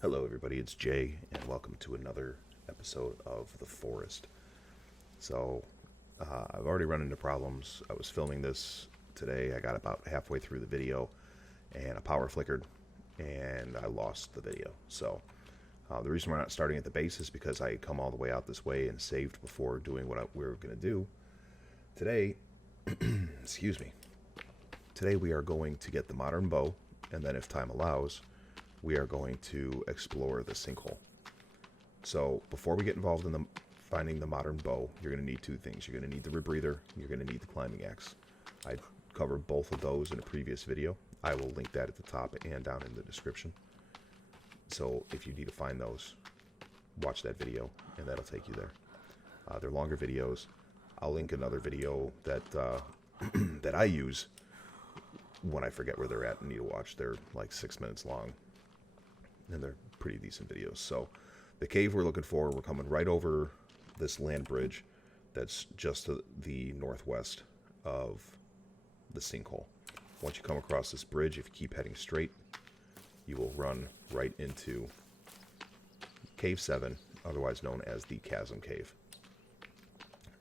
Hello everybody, it's Jay, and welcome to another episode of The Forest. I've already run into problems. I was filming this today, I got about halfway through the video, and a power flickered, and I lost the video. The reason we're not starting at the base is because I come all the way out this way and saved before doing what we were going to do. Today, excuse me, today we are going to get the modern bow, and then if time allows, we are going to explore the sinkhole. So before we get involved in finding the modern bow, you're going to need two things. You're going to need the rebreather, you're going to need the climbing axe. I covered both of those in a previous video. I will link that at the top and down in the description. So if you need to find those, watch that video and that'll take you there. They're longer videos. I'll link another video that that I use when I forget where they're at and need to watch. They're like 6 minutes long, and they're pretty decent videos. So the cave we're looking for, we're coming right over this land bridge that's just to the northwest of the sinkhole. Once you come across this bridge, if you keep heading straight, you will run right into Cave 7, otherwise known as the Chasm Cave.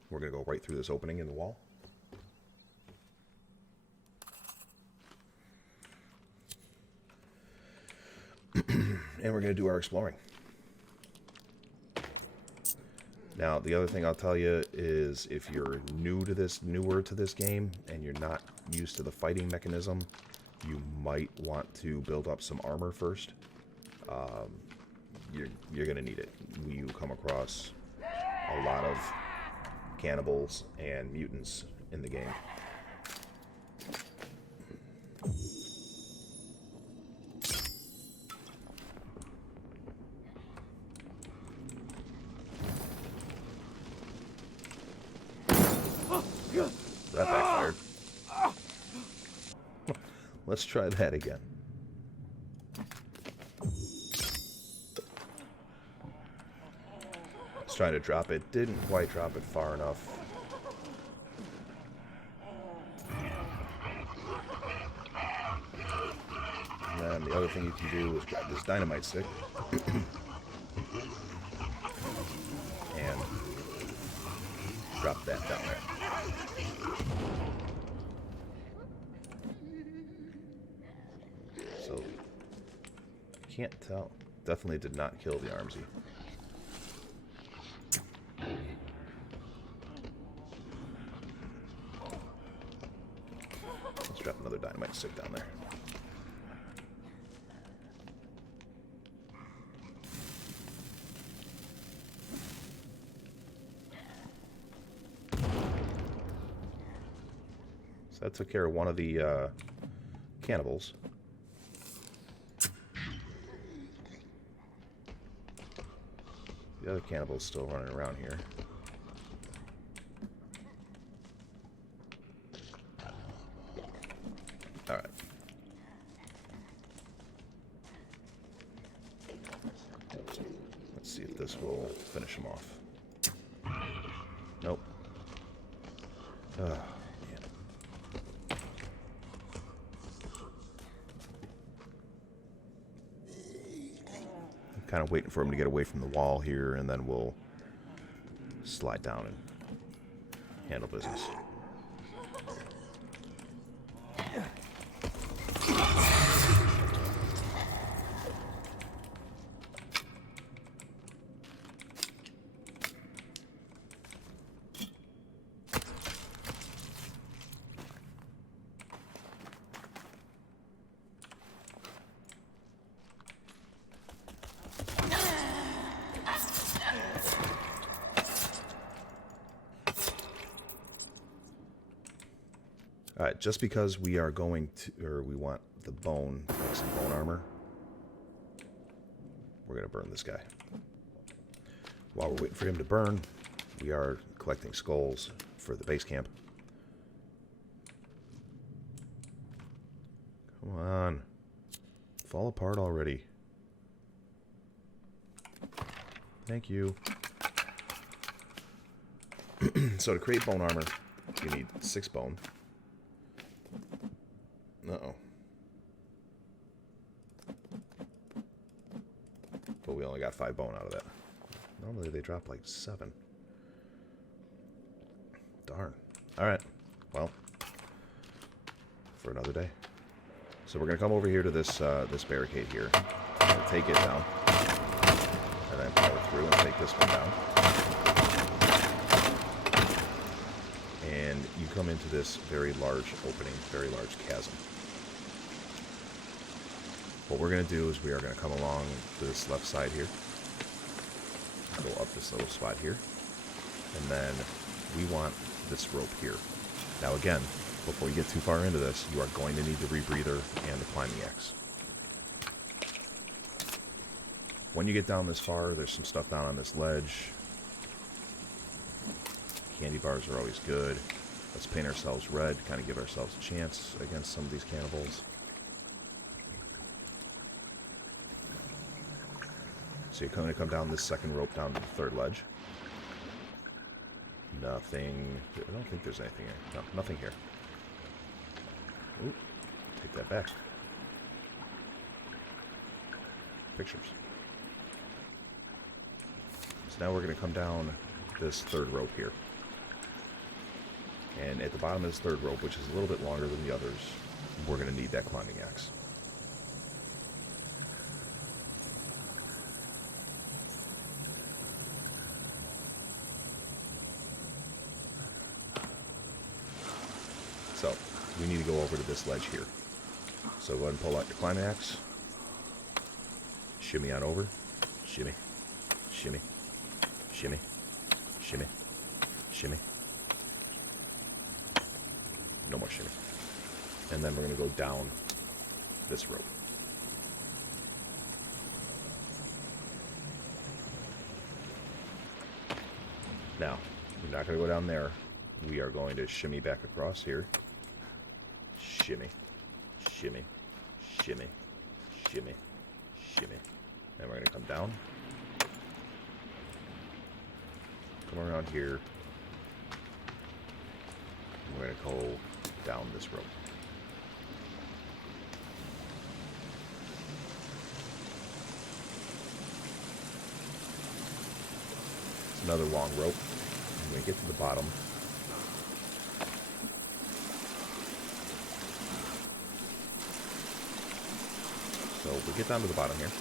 We're going to go right through this opening in the wall. And we're going to do our exploring. Now, the other thing I'll tell you is if you're newer to this game, and you're not used to the fighting mechanism, you might want to build up some armor first. You're going to need it. You come across a lot of cannibals and mutants in the game. That backfired. Let's try that again. I was trying to drop it, didn't quite drop it far enough. And then the other thing you can do is grab this dynamite stick and drop that down there. So, can't tell. Definitely did not kill the armsy. Let's drop another dynamite stick down there. So that took care of one of the cannibals. The other cannibal's still running around here. Alright. Let's see if this will finish him off. Nope. Man. Kind of waiting for him to get away from the wall here, and then we'll slide down and handle business. Alright, just because we are going to, or we want the bone, like some bone armor, we're going to burn this guy. While we're waiting for him to burn, we are collecting skulls for the base camp. Come on. Fall apart already. Thank you. So to create bone armor, you need 6 bone. Uh-oh. but we only got 5 bone out of that. Normally they drop like 7. Darn. Alright. Well, for another day. So we're going to come over here to this this barricade here. I'm going to take it down. And then power through and take this one down. And you come into this very large opening, very large chasm. What we're going to do is we are going to come along this left side here. Go up this little spot here. And then we want this rope here. Now again, before you get too far into this, you are going to need the rebreather and the climbing axe. When you get down this far, there's some stuff down on this ledge. Candy bars are always good. Let's paint ourselves red, kind of give ourselves a chance against some of these cannibals. So you're going to come down this second rope down to the third ledge. Nothing. I don't think there's anything here. No, nothing here. Ooh, take that back. Pictures. So now we're going to come down this third rope here. And at the bottom of this third rope, which is a little bit longer than the others, we're going to need that climbing axe. So, we need to go over to this ledge here. So go ahead and pull out your climbing axe. Shimmy on over. Shimmy. Shimmy. Shimmy. Shimmy. Shimmy. No more shimmy. And then we're going to go down this rope. Now, we're not going to go down there. We are going to shimmy back across here. Shimmy. Shimmy. Shimmy. Shimmy. Shimmy. Then we're going to come down. Come around here. We're going to go down this rope. It's another long rope. When we get to the bottom, so we get down to the bottom here,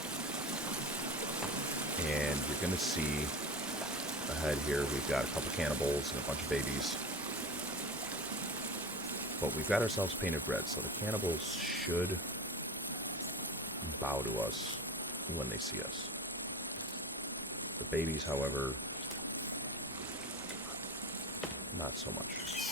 and you're going to see ahead here we've got a couple cannibals and a bunch of babies. But we've got ourselves painted red, so the cannibals should bow to us when they see us. The babies, however, not so much.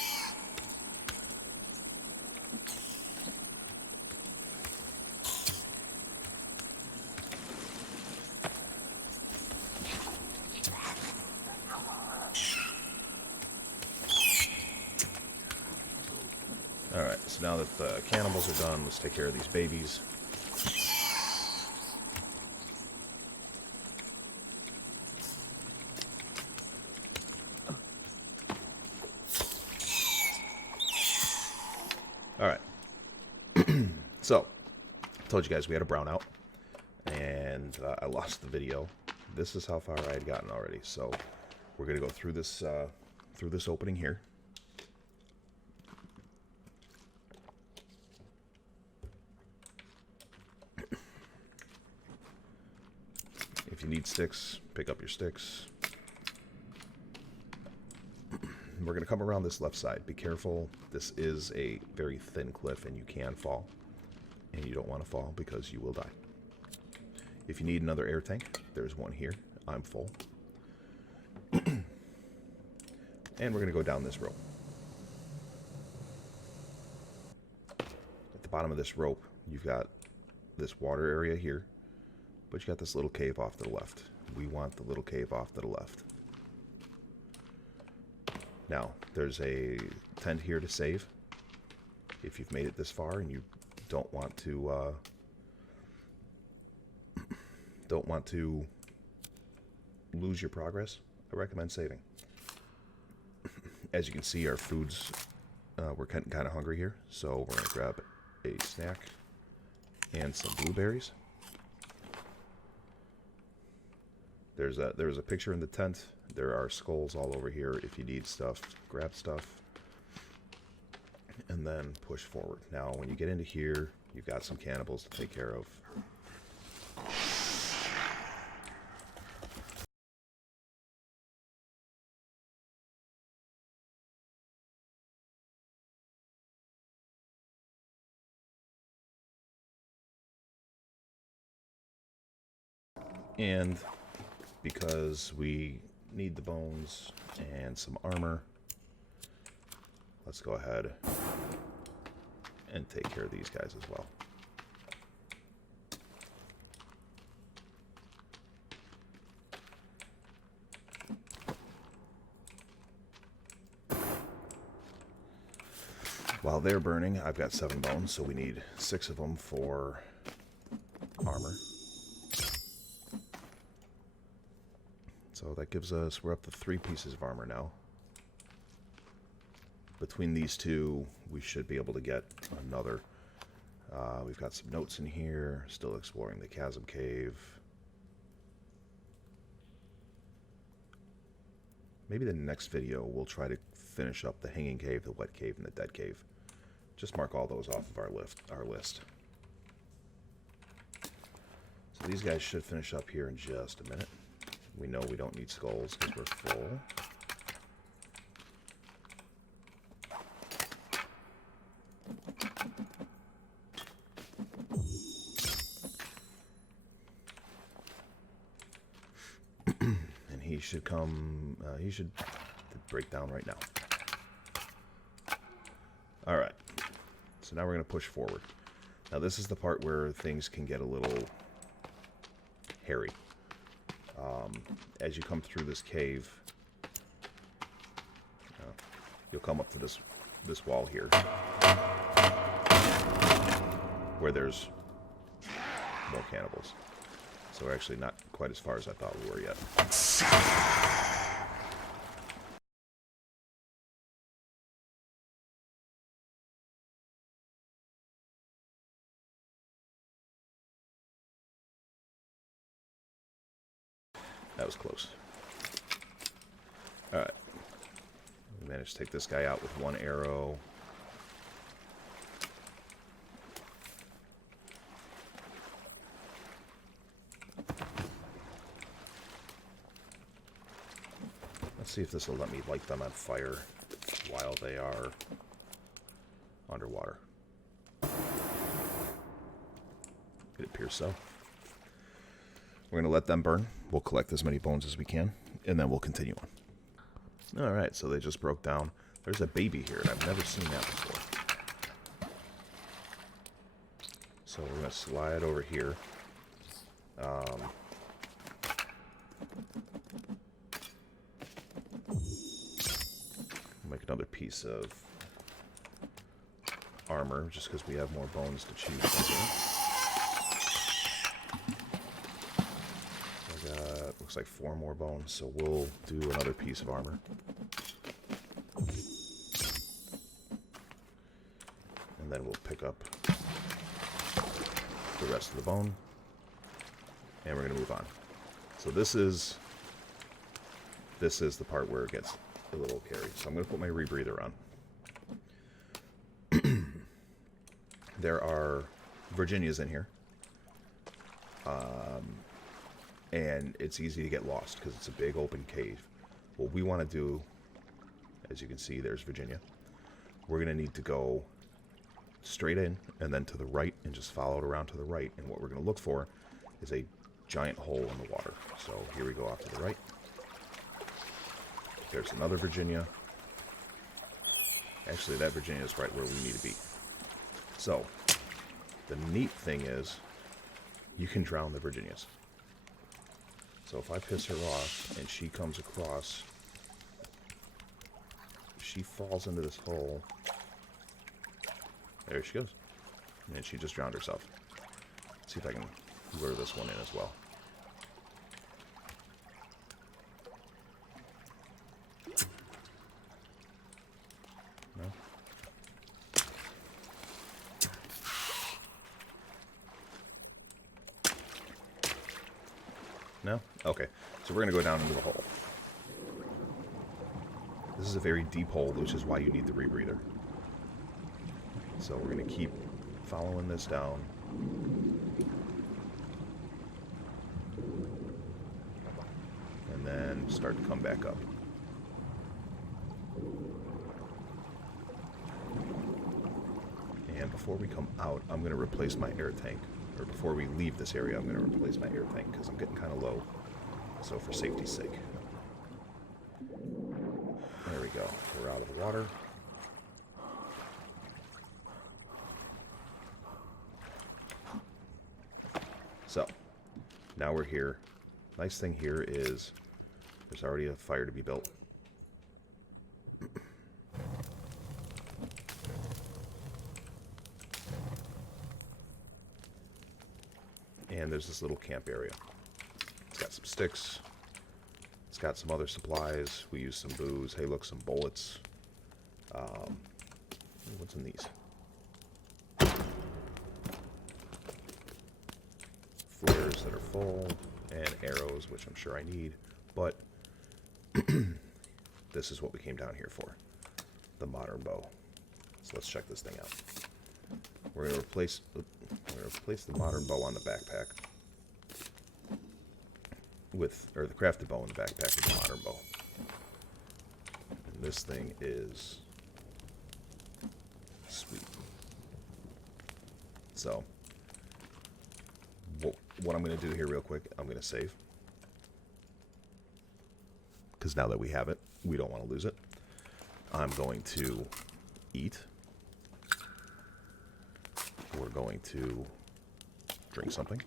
Alright, so now that the cannibals are done, let's take care of these babies. Alright. So, I told you guys we had a brownout, and I lost the video. This is how far I had gotten already, so we're going to go through this opening here. If you need sticks, pick up your sticks. We're going to come around this left side. Be careful. This is a very thin cliff and you can fall. And you don't want to fall because you will die. If you need another air tank, there's one here. I'm full. And we're going to go down this rope. At the bottom of this rope, you've got this water area here. But you got this little cave off to the left. We want the little cave off to the left. Now, there's a tent here to save. If you've made it this far and you don't want to lose your progress, I recommend saving. As you can see, our foods, we're getting kind of hungry here, so we're going to grab a snack and some blueberries. There's a picture in the tent. There are skulls all over here. If you need stuff, grab stuff. And then push forward. Now, when you get into here, you've got some cannibals to take care of. And because we need the bones and some armor, let's go ahead and take care of these guys as well. While they're burning, I've got 7 bones, so we need 6 of them for armor. So that gives us, we're up to 3 pieces of armor now. Between these two, we should be able to get another. We've got some notes in here, still exploring the chasm cave. Maybe the next video we'll try to finish up the hanging cave, the wet cave, and the dead cave. Just mark all those off of our list. So these guys should finish up here in just a minute. We know we don't need skulls because we're full. And he should come, he should break down right now. Alright, so now we're going to push forward. Now this is the part where things can get a little hairy. As you come through this cave, you'll come up to this wall here, where there's more cannibals. So we're actually not quite as far as I thought we were yet. That was close. Alright. We managed to take this guy out with 1 arrow. Let's see if this will let me light them on fire while they are underwater. It appears so. We're going to let them burn. We'll collect as many bones as we can, and then we'll continue on. Alright, so they just broke down. There's a baby here, and I've never seen that before. So we're going to slide over here. Make another piece of armor, just because we have more bones to choose from. Looks like 4 more bones, so we'll do another piece of armor. And then we'll pick up the rest of the bone. And we're going to move on. So this is the part where it gets a little hairy. So I'm going to put my rebreather on. There are Virginias in here. And it's easy to get lost because it's a big open cave. What we want to do, as you can see, there's Virginia. We're going to need to go straight in and then to the right and just follow it around to the right. And what we're going to look for is a giant hole in the water. So here we go off to the right. There's another Virginia. Actually, that Virginia is right where we need to be. So the neat thing is you can drown the Virginias. So if I piss her off and she comes across, she falls into this hole. There she goes. And she just drowned herself. Let's see if I can lure this one in as well. No? No? Okay. So we're going to go down into the hole. This is a very deep hole, which is why you need the rebreather. So we're going to keep following this down. And then start to come back up. And before we come out, I'm going to replace my air tank. Or before we leave this area, I'm going to replace my air tank because I'm getting kind of low. So for safety's sake. There we go. We're out of the water. So, now we're here. Nice thing here is there's already a fire to be built. And there's this little camp area. It's got some sticks. It's got some other supplies. We use some booze. Hey, look, some bullets. What's in these? Flares that are full, and arrows, which I'm sure I need. But this is what we came down here for. The modern bow. So let's check this thing out. We're going to replace the modern bow on the backpack with, or the crafted bow on the backpack with the modern bow. And this thing is sweet. So, what I'm going to do here real quick, I'm going to save. Because now that we have it, we don't want to lose it. I'm going to eat. We're going to drink something.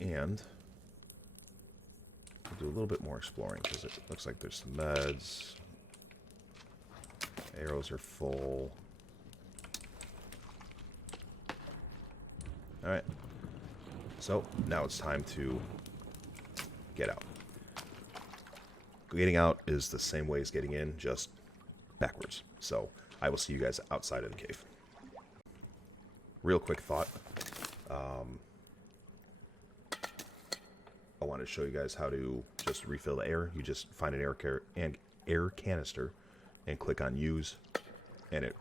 And we'll do a little bit more exploring because it looks like there's some meds. Arrows are full. Alright. So, now it's time to get out. Getting out is the same way as getting in, just backwards. So, I will see you guys outside of the cave. Real quick thought. I want to show you guys how to just refill the air. You just find an air canister and click on use, and it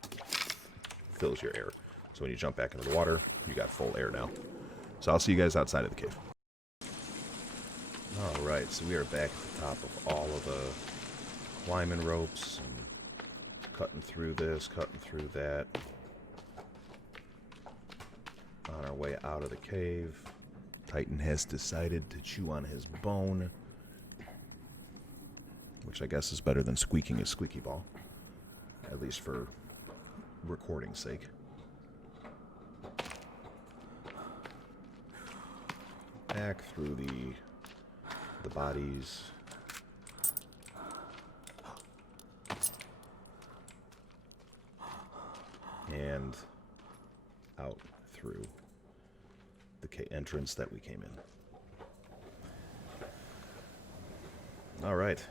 fills your air. So when you jump back into the water, you got full air now. So I'll see you guys outside of the cave. Alright, so we are back at the top of all of the climbing ropes and cutting through this, cutting through that. On our way out of the cave, Titan has decided to chew on his bone, which I guess is better than squeaking his squeaky ball, at least for recording's sake. Back through the bodies. And out through the entrance that we came in. Alright,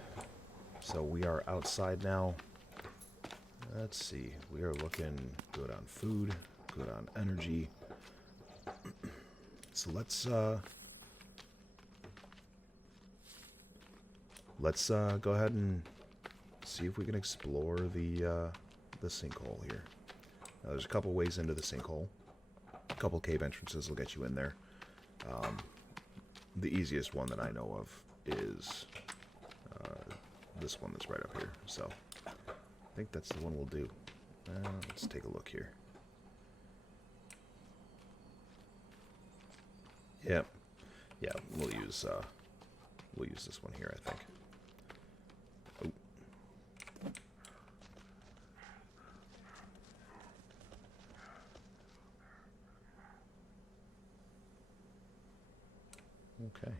so we are outside now. Let's see, we are looking good on food, good on energy. So let's go ahead and see if we can explore the sinkhole here. Now, there's a couple ways into the sinkhole. A couple cave entrances will get you in there. The easiest one that I know of is this one that's right up here. So I think that's the one we'll do. Let's take a look here. Yep. Yeah, we'll use this one here, I think. Oh. Okay.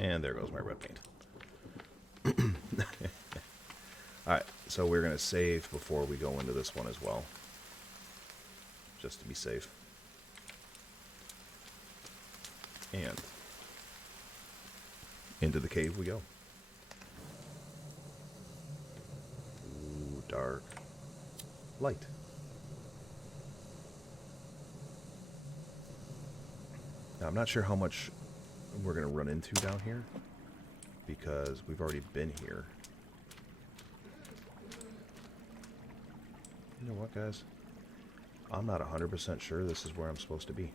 And there goes my red paint. Alright, so we're going to save before we go into this one as well. Just to be safe. And into the cave we go. Ooh, dark. Light. Now, I'm not sure how much we're going to run into down here, because we've already been here. You know what, guys? I'm not 100% sure this is where I'm supposed to be.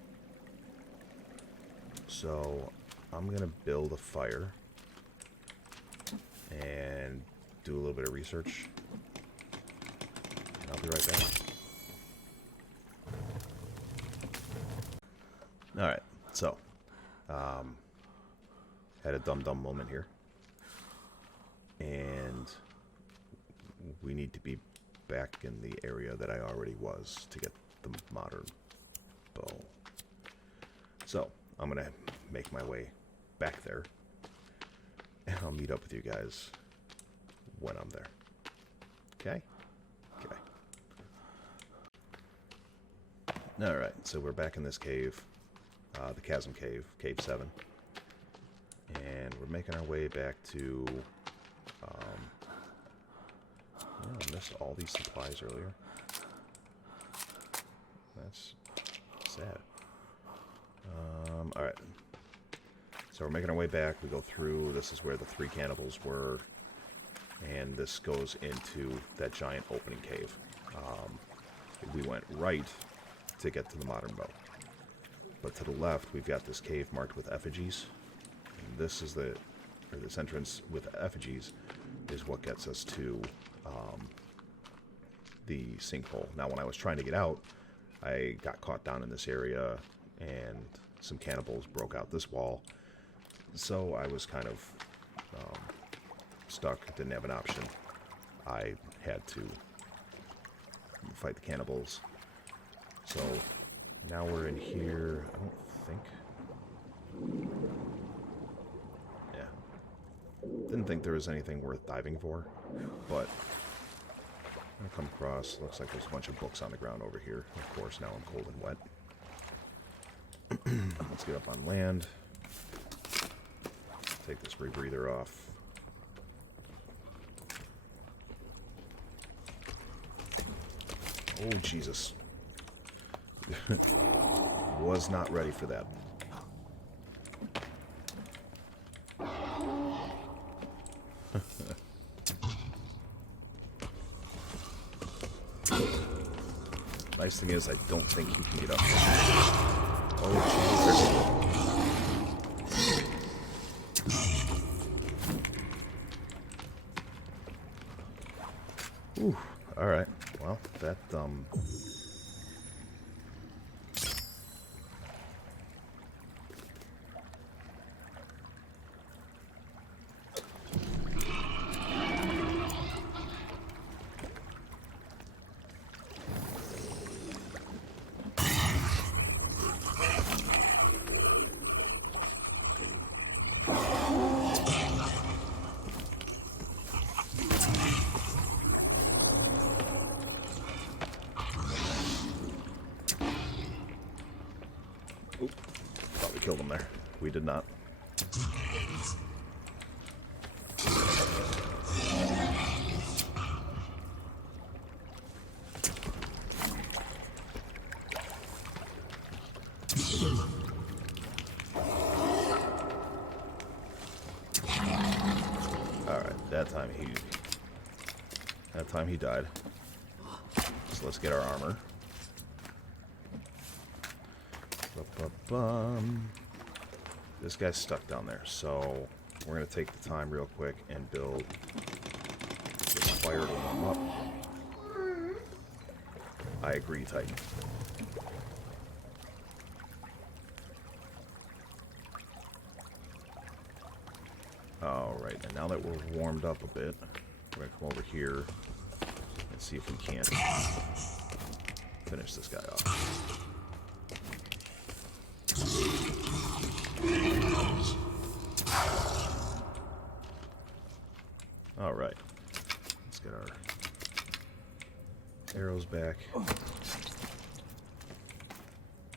So, I'm going to build a fire and do a little bit of research. And I'll be right back. Alright, so, had a dumb moment here. And we need to be back in the area that I already was to get the modern bow. So, I'm going to make my way back there. And I'll meet up with you guys when I'm there. Okay? Okay. Alright, so we're back in this cave. The Chasm Cave, Cave 7. And we're making our way back to... I missed all these supplies earlier. That's sad. Alright. So we're making our way back. We go through. This is where the 3 cannibals were. And this goes into that giant opening cave. We went right to get to the modern bow. But to the left, we've got this cave marked with effigies. And this is this entrance with effigies is what gets us to the sinkhole. Now, when I was trying to get out, I got caught down in this area, and some cannibals broke out this wall. So I was kind of stuck, didn't have an option. I had to fight the cannibals. So now we're in here. I don't think... Yeah. Didn't think there was anything worth diving for, but I'm gonna come across, looks like there's a bunch of books on the ground over here. Of course, now I'm cold and wet. Let's get up on land. Take this rebreather off. Oh, Jesus. Was not ready for that. Nice thing is, I don't think he can get up. Oh, Jesus. Ooh, alright. Well, that, thought we killed him there. We did not. Alright, that time he died. So let's get our armor. This guy's stuck down there, so we're going to take the time real quick and build this fire to warm up. I agree, Titan. Alright, and now that we're warmed up a bit, we're going to come over here and see if we can't finish this guy off. get our arrows back.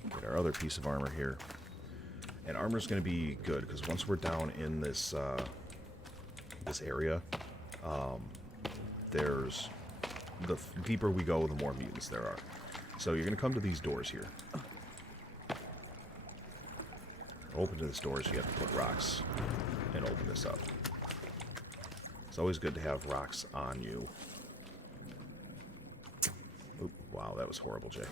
Get our other piece of armor here. And armor's going to be good, because once we're down in this this area, there's... the deeper we go, the more mutants there are. So you're going to come to these doors here. Open to these doors, you have to put rocks and open this up. It's always good to have rocks on you. Oop, wow, that was horrible, Jay.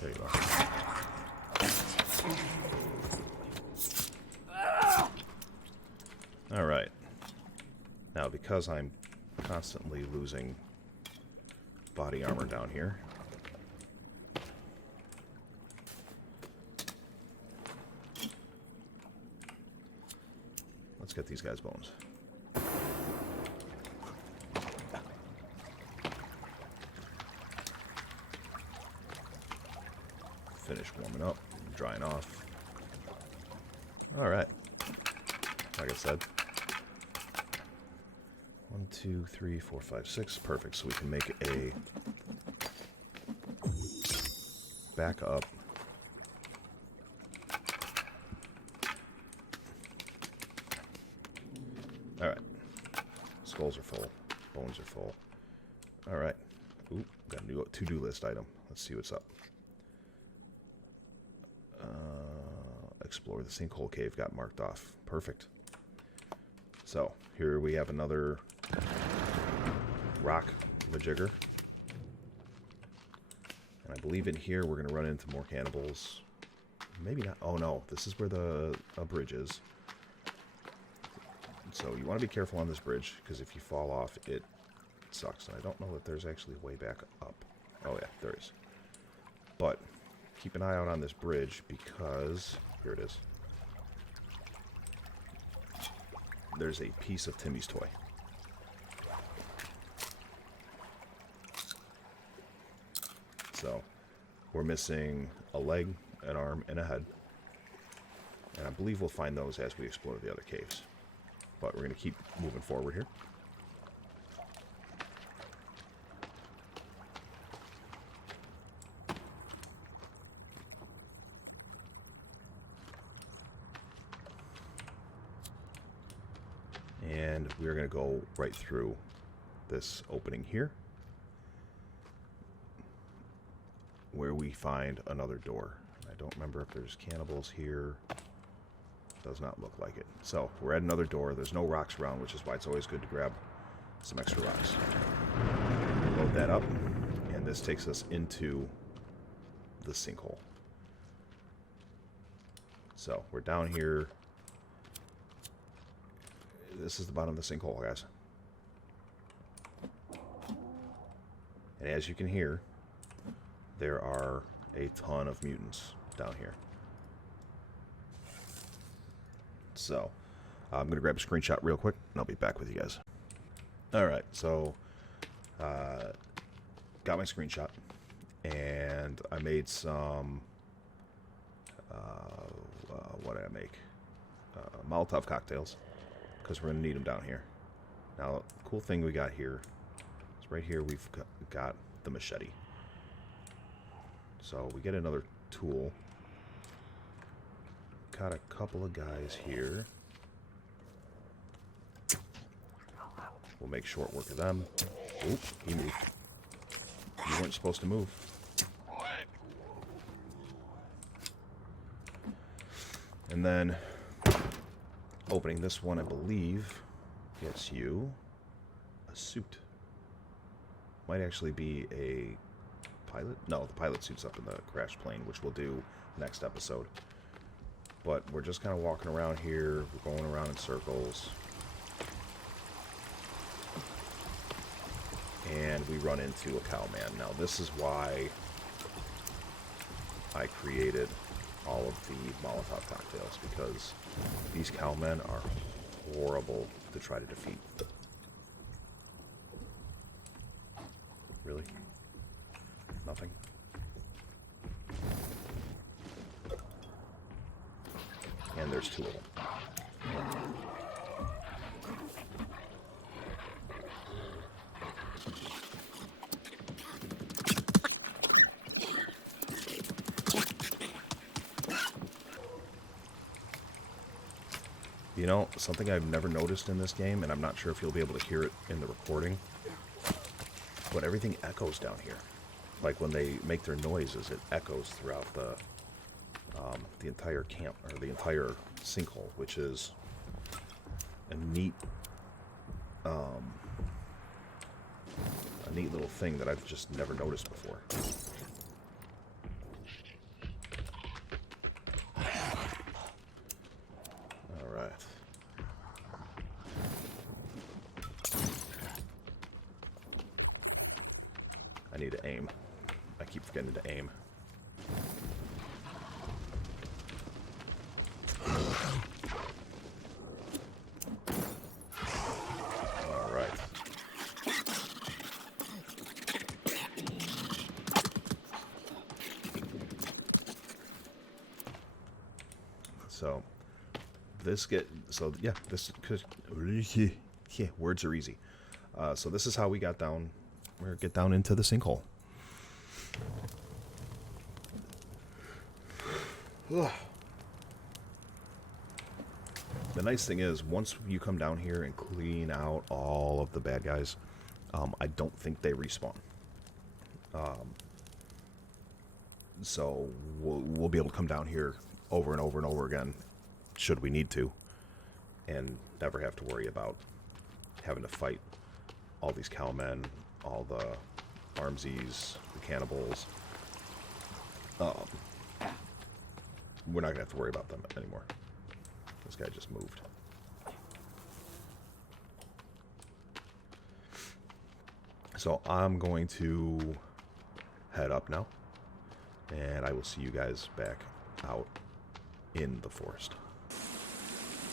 There you are. Alright. Now, because I'm constantly losing body armor down here, let's get these guys' bones. Finish warming up, drying off. Alright. Like I said. 1, 2, 3, 4, 5, 6. Perfect. So we can make a back up. Alright. Skulls are full. Bones are full. Alright. Ooh, got a new to-do list item. Let's see what's up. Explore the Sinkhole cave got marked off. Perfect. So, here we have another rock majigger. And I believe in here we're going to run into more cannibals. Maybe not. Oh no, this is where the bridge is. So you want to be careful on this bridge, because if you fall off, it sucks. And I don't know that there's actually a way back up. Oh yeah, there is. But keep an eye out on this bridge, because... here it is. There's a piece of Timmy's toy. So, we're missing a leg, an arm, and a head. And I believe we'll find those as we explore the other caves. But we're going to keep moving forward here. And we're going to go right through this opening here, where we find another door. I don't remember if there's cannibals here. Does not look like it. So we're at another door. There's no rocks around, which is why it's always good to grab some extra rocks. Load that up, and this takes us into the sinkhole. So we're down here. This is the bottom of the sinkhole, guys. And as you can hear, there are a ton of mutants down here. So, I'm going to grab a screenshot real quick, and I'll be back with you guys. Alright, so, got my screenshot, and I made some, what did I make? Molotov cocktails. Because we're going to need them down here. Now, the cool thing we got here is right here we've got the machete. So we get another tool. Got a couple of guys here. We'll make short work of them. Oop, he moved. You weren't supposed to move. And then... opening this one, I believe, gets you a suit. Might actually be a pilot. No, the pilot suit's up in the crashed plane, which we'll do next episode. But we're just kind of walking around here. We're going around in circles. and we run into a cowman. Now this is why I created all of the Molotov cocktails, because these cowmen are horrible to try to defeat. Really? Nothing? And there's two of them. You know, something I've never noticed in this game, and I'm not sure if you'll be able to hear it in the recording, but everything echoes down here. Like when they make their noises, it echoes throughout the entire camp, or the entire sinkhole, which is a neat little thing that I've just never noticed before. I need to aim. I keep forgetting to aim. Alright. Words are easy. So this is how we got down. We're get down into the sinkhole. Ugh. The nice thing is, once you come down here and clean out all of the bad guys, I don't think they respawn. So we'll be able to come down here over and over and over again, should we need to, and never have to worry about having to fight all these cowmen, all the armsies, the cannibals. We're not going to have to worry about them anymore. This guy just moved. So I'm going to head up now, and I will see you guys back out in the forest.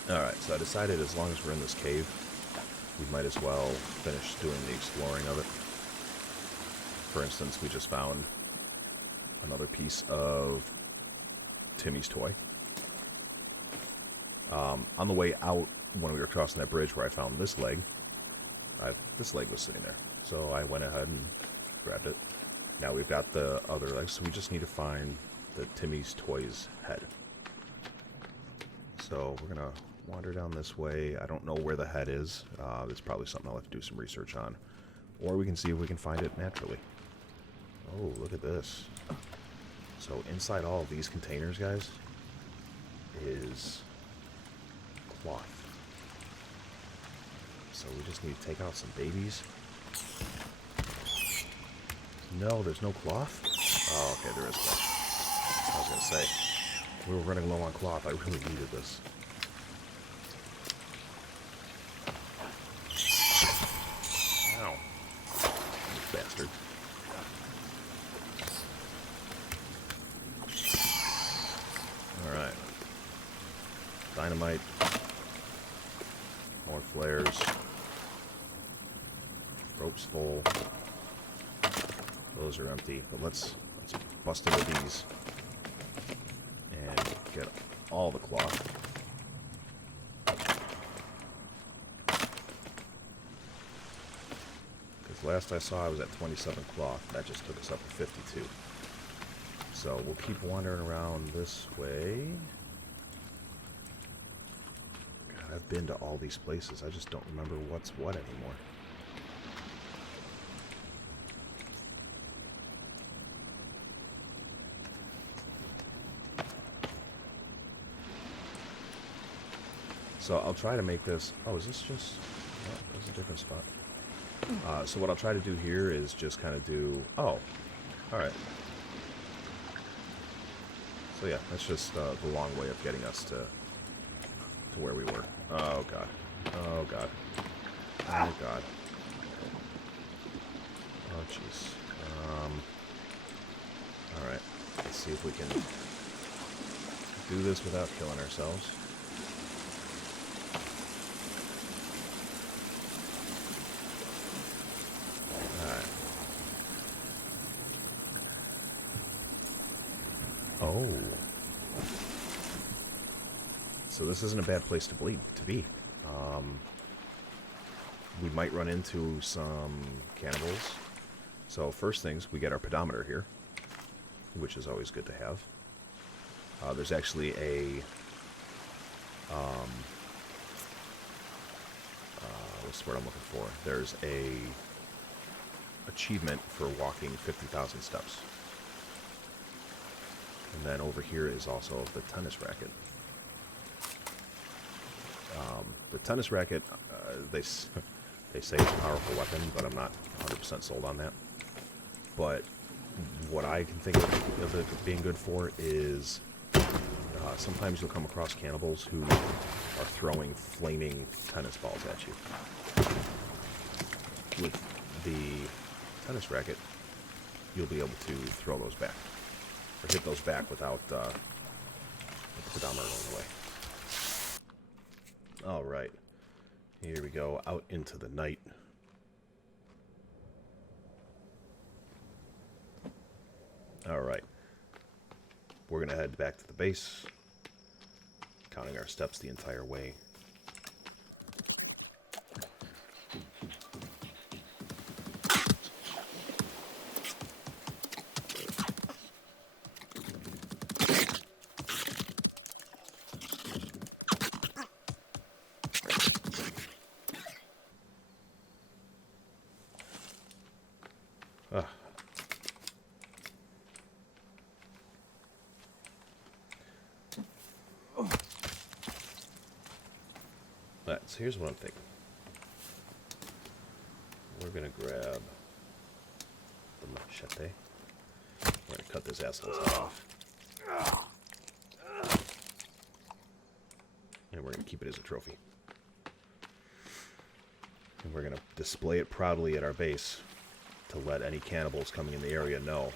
Alright, so I decided as long as we're in this cave, we might as well finish doing the exploring of it. For instance, we just found another piece of Timmy's toy. On the way out, when we were crossing that bridge where I found this leg, this leg was sitting there. So I went ahead and grabbed it. Now we've got the other leg, so we just need to find the Timmy's toy's head. So we're going to wander down this way. I don't know where the head is. It's probably something I'll have to do some research on. Or we can see if we can find it naturally. Oh, look at this. So inside all of these containers, guys, is cloth. So we just need to take out some babies. No, there's no cloth? Oh, okay, there is cloth. I was going to say, we were running low on cloth. I really needed this. Ow. You bastard. Alright. Dynamite. More flares. Rope's full. Those are empty, but let's bust into these and get all the cloth. Because last I saw I was at 27 cloth. That just took us up to 52. So we'll keep wandering around this way. God, I've been to all these places. I just don't remember what's what anymore. So I'll try to make this... Oh, is this just... Oh, there's a different spot. So what I'll try to do here is just kind of do... Oh, alright. So yeah, that's just the long way of getting us to where we were. Oh god. Oh god. Oh god. jeez. Alright, let's see if we can do this without killing ourselves. Alright. Oh. So this isn't a bad place to be. We might run into some cannibals. So first things, we get our pedometer here, which is always good to have. There's actually a what's the word I'm looking for? There's a achievement for walking 50,000 steps. And then over here is also the tennis racket. The tennis racket, they say it's a powerful weapon, but I'm not 100% sold on that. But what I can think of it being good for is sometimes you'll come across cannibals who are throwing flaming tennis balls at you. With the tennis racket, you'll be able to throw those back, or hit those back without the pedometer going away. Alright, here we go, out into the night. Alright, we're going to head back to the base, counting our steps the entire way. So here's what I'm thinking. We're going to grab the machete. We're going to cut this asshole's head off. And we're going to keep it as a trophy. And we're going to display it proudly at our base to let any cannibals coming in the area know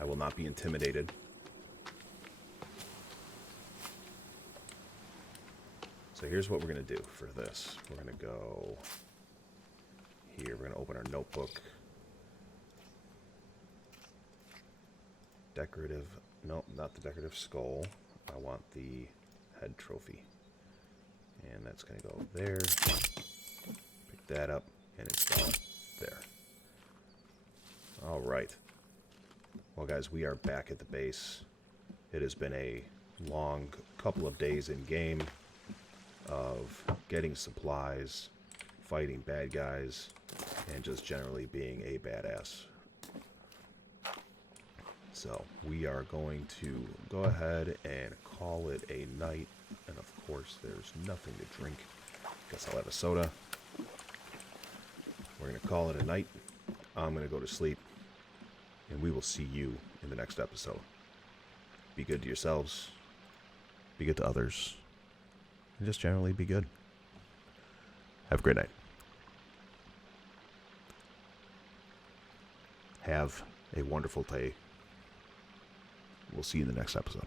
I will not be intimidated. So here's what we're going to do for this. We're going to go here. We're going to open our notebook. Decorative. Nope, not the decorative skull. I want the head trophy. And that's going to go there. Pick that up and install it there. Alright. Well, guys, we are back at the base. It has been a long couple of days in game of getting supplies, fighting bad guys, and just generally being a badass. So we are going to go ahead and call it a night, and of course there's nothing to drink. Guess I'll have a soda. We're going to call it a night. I'm going to go to sleep, and we will see you in the next episode. Be good to yourselves, be good to others, and just generally be good. Have a great night. Have a wonderful day. We'll see you in the next episode.